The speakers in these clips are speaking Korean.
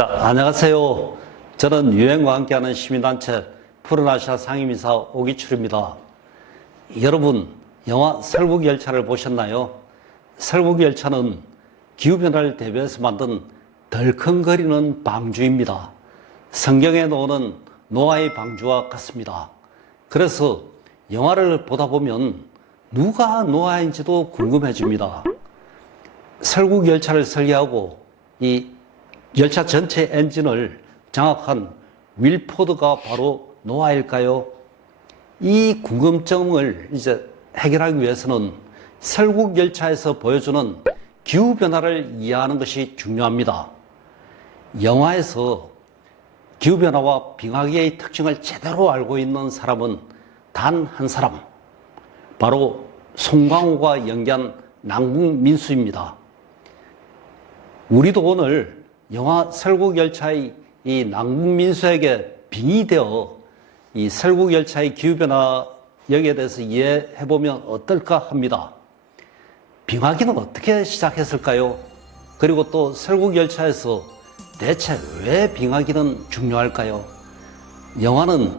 자, 안녕하세요. 저는 유행과 함께하는 시민단체 푸른아시아 상임이사 오기출입니다. 여러분, 영화 설국열차를 보셨나요? 설국열차는 기후변화를 대비해서 만든 덜컹거리는 방주입니다. 성경에 나오는 노아의 방주와 같습니다. 그래서 영화를 보다 보면 누가 노아인지도 궁금해집니다. 설국열차를 설계하고 이 열차 전체 엔진을 장악한 윌포드가 바로 노아일까요? 이 궁금증을 이제 해결하기 위해서는 설국열차에서 보여주는 기후변화를 이해하는 것이 중요합니다. 영화에서 기후변화와 빙하기의 특징을 제대로 알고 있는 사람은 단 한 사람, 바로 송강호가 연기한 남궁민수입니다. 우리도 오늘 영화 설국열차의 이 남궁민수에게 빙의되어 이 설국열차의 기후변화 여기에 대해서 이해해보면 어떨까 합니다. 빙하기는 어떻게 시작했을까요? 그리고 또 설국열차에서 대체 왜 빙하기는 중요할까요? 영화는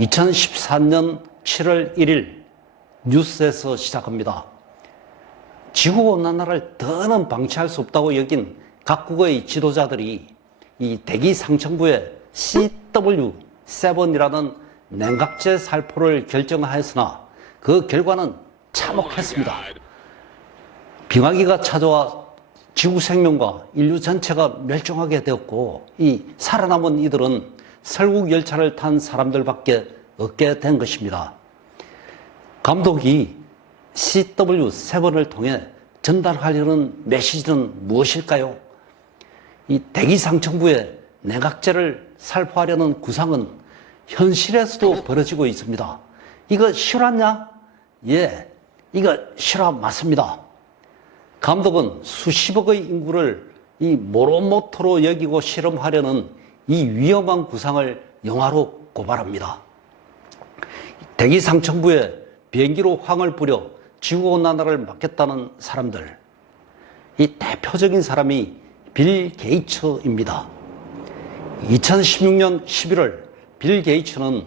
2014년 7월 1일 뉴스에서 시작합니다. 지구온난화를 더는 방치할 수 없다고 여긴 각국의 지도자들이 이 대기 상층부에 CW7이라는 냉각제 살포를 결정하였으나 그 결과는 참혹했습니다. 빙하기가 찾아와 지구 생명과 인류 전체가 멸종하게 되었고 이 살아남은 이들은 설국열차를 탄 사람들밖에 없게 된 것입니다. 감독이 CW7을 통해 전달하려는 메시지는 무엇일까요? 이 대기 상층부에 냉각제를 살포하려는 구상은 현실에서도 벌어지고 있습니다. 이거 실화냐? 예, 이거 실화 맞습니다. 감독은 수십억의 인구를 이 모로모토로 여기고 실험하려는 이 위험한 구상을 영화로 고발합니다. 대기 상층부에 비행기로 황을 뿌려 지구온난화를 막겠다는 사람들, 이 대표적인 사람이 빌 게이츠입니다. 2016년 11월 빌 게이츠는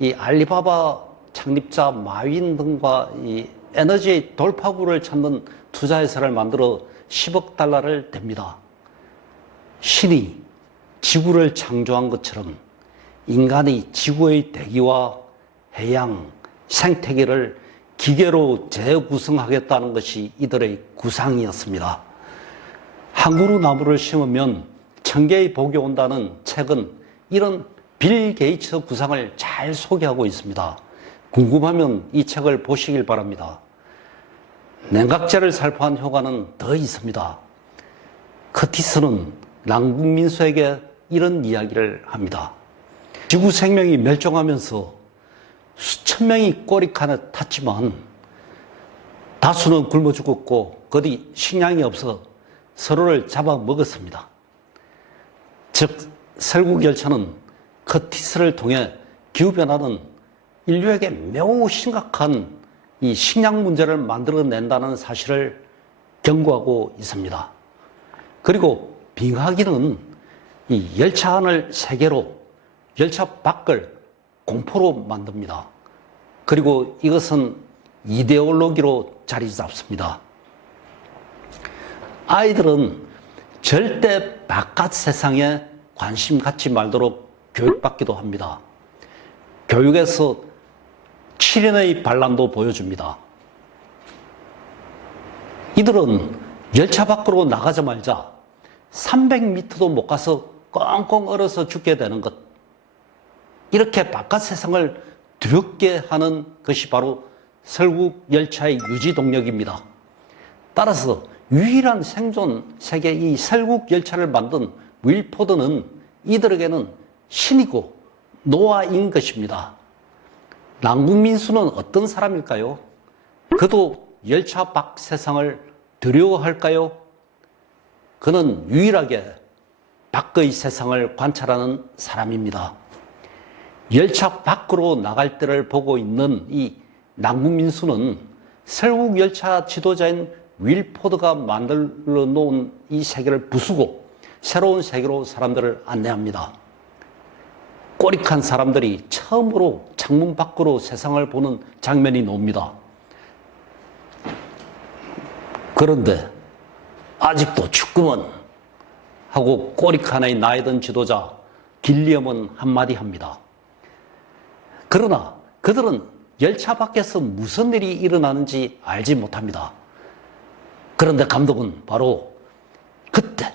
이 알리바바 창립자 마윈 등과 이 에너지의 돌파구를 찾는 투자회사를 만들어 10억 달러를 댑니다. 신이 지구를 창조한 것처럼 인간이 지구의 대기와 해양, 생태계를 기계로 재구성하겠다는 것이 이들의 구상이었습니다. 한 그루 나무를 심으면 1000개의 복이 온다는 책은 이런 빌 게이츠 구상을 잘 소개하고 있습니다. 궁금하면 이 책을 보시길 바랍니다. 냉각제를 살포한 효과는 더 있습니다. 커티스는 남궁민수에게 이런 이야기를 합니다. 지구 생명이 멸종하면서 수천 명이 꼬리칸에 탔지만 다수는 굶어 죽었고 거기 식량이 없어 서로를 잡아먹었습니다. 즉 설국열차는 커티스를 통해 기후변화는 인류에게 매우 심각한 이 식량 문제를 만들어낸다는 사실을 경고하고 있습니다. 그리고 빙하기는 이 열차 안을 세계로 열차 밖을 공포로 만듭니다. 그리고 이것은 이데올로기로 자리 잡습니다. 아이들은 절대 바깥 세상에 관심 갖지 말도록 교육받기도 합니다. 교육에서 7년의 반란도 보여줍니다. 이들은 열차 밖으로 나가자마자 300m도 못 가서 꽁꽁 얼어서 죽게 되는 것, 이렇게 바깥 세상을 두렵게 하는 것이 바로 설국열차의 유지 동력입니다. 따라서 유일한 생존 세계 이 설국열차를 만든 윌포드는 이들에게는 신이고 노아인 것입니다. 남궁민수는 어떤 사람일까요? 그도 열차 밖 세상을 두려워할까요? 그는 유일하게 밖의 세상을 관찰하는 사람입니다. 열차 밖으로 나갈 때를 보고 있는 이 남궁민수는 설국열차 지도자인 윌포드가 만들어 놓은 이 세계를 부수고 새로운 세계로 사람들을 안내합니다. 꼬릭한 사람들이 처음으로 창문 밖으로 세상을 보는 장면이 나옵니다. 그런데 아직도 죽구먼 하고 꼬릭한의 나이든 지도자 길리엄은 한마디 합니다. 그러나 그들은 열차 밖에서 무슨 일이 일어나는지 알지 못합니다. 그런데 감독은 바로 그때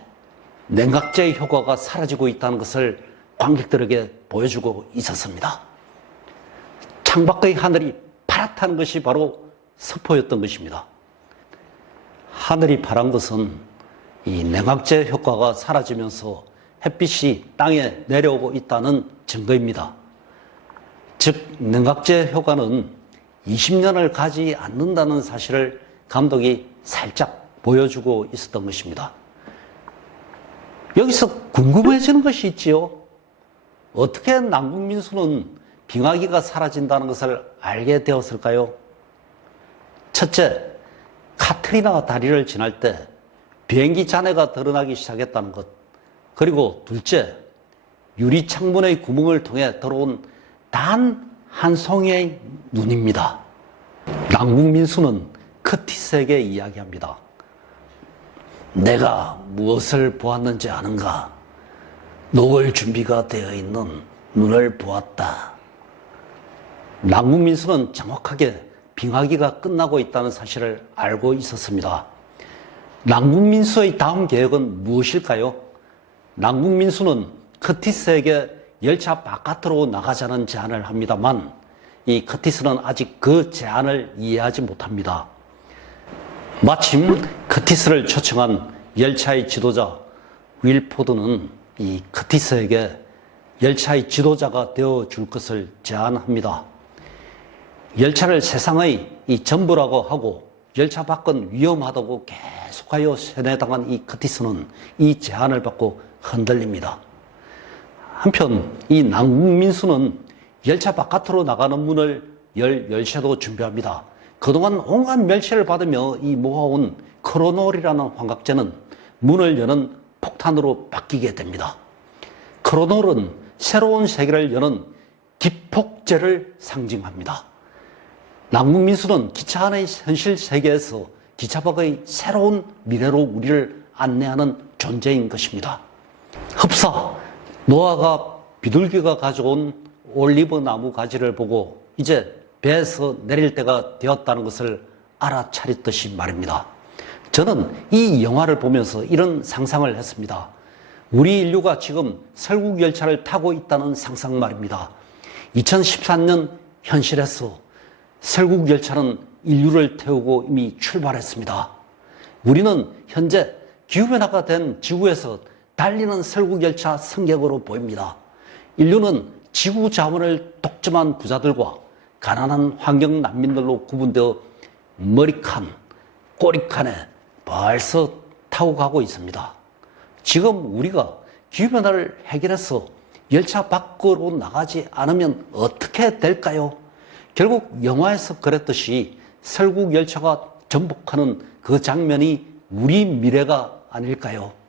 냉각제의 효과가 사라지고 있다는 것을 관객들에게 보여주고 있었습니다. 창밖의 하늘이 파랗다는 것이 바로 서포였던 것입니다. 하늘이 파란 것은 이 냉각제 효과가 사라지면서 햇빛이 땅에 내려오고 있다는 증거입니다. 즉, 냉각제 효과는 20년을 가지 않는다는 사실을 감독이 살짝 보여주고 있었던 것입니다. 여기서 궁금해지는 것이 있지요. 어떻게 남궁민수는 빙하기가 사라진다는 것을 알게 되었을까요? 첫째, 카트리나 다리를 지날 때 비행기 잔해가 드러나기 시작했다는 것. 그리고 둘째, 유리 창문의 구멍을 통해 들어온 단 한 송이의 눈입니다. 남궁민수는 커티스에게 이야기합니다. 내가 무엇을 보았는지 아는가? 녹을 준비가 되어 있는 눈을 보았다. 남궁민수는 정확하게 빙하기가 끝나고 있다는 사실을 알고 있었습니다. 남궁민수의 다음 계획은 무엇일까요? 남궁민수는 커티스에게 열차 바깥으로 나가자는 제안을 합니다만 이 커티스는 아직 그 제안을 이해하지 못합니다. 마침 커티스를 초청한 열차의 지도자 윌포드는 이 커티스에게 열차의 지도자가 되어줄 것을 제안합니다. 열차를 세상의 이 전부라고 하고 열차 밖은 위험하다고 계속하여 세뇌당한 이 커티스는 이 제안을 받고 흔들립니다. 한편 이 남궁민수는 열차 바깥으로 나가는 문을 열 열쇠도 준비합니다. 그동안 온갖 멸시를 받으며 이 모아온 크로놀이라는 환각제는 문을 여는 폭탄으로 바뀌게 됩니다. 크로놀은 새로운 세계를 여는 기폭제를 상징합니다. 남궁민수는 기차 안의 현실 세계에서 기차 밖의 새로운 미래로 우리를 안내하는 존재인 것입니다. 흡사, 노아가 비둘기가 가져온 올리브 나무 가지를 보고 이제 배에서 내릴 때가 되었다는 것을 알아차렸듯이 말입니다. 저는 이 영화를 보면서 이런 상상을 했습니다. 우리 인류가 지금 설국열차를 타고 있다는 상상 말입니다. 2013년 현실에서 설국열차는 인류를 태우고 이미 출발했습니다. 우리는 현재 기후변화가 된 지구에서 달리는 설국열차 승객으로 보입니다. 인류는 지구 자원을 독점한 부자들과 가난한 환경 난민들로 구분되어 머리칸, 꼬리칸에 벌써 타고 가고 있습니다. 지금 우리가 기후변화를 해결해서 열차 밖으로 나가지 않으면 어떻게 될까요? 결국 영화에서 그랬듯이 설국열차가 전복하는 그 장면이 우리 미래가 아닐까요?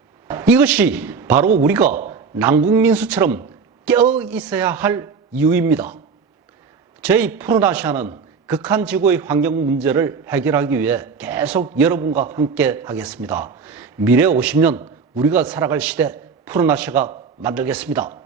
이것이 바로 우리가 남궁민수처럼 깨어 있어야 할 이유입니다. 저희 푸른아시아는 극한 지구의 환경 문제를 해결하기 위해 계속 여러분과 함께 하겠습니다. 미래 50년 우리가 살아갈 시대 푸른아시아가 만들겠습니다.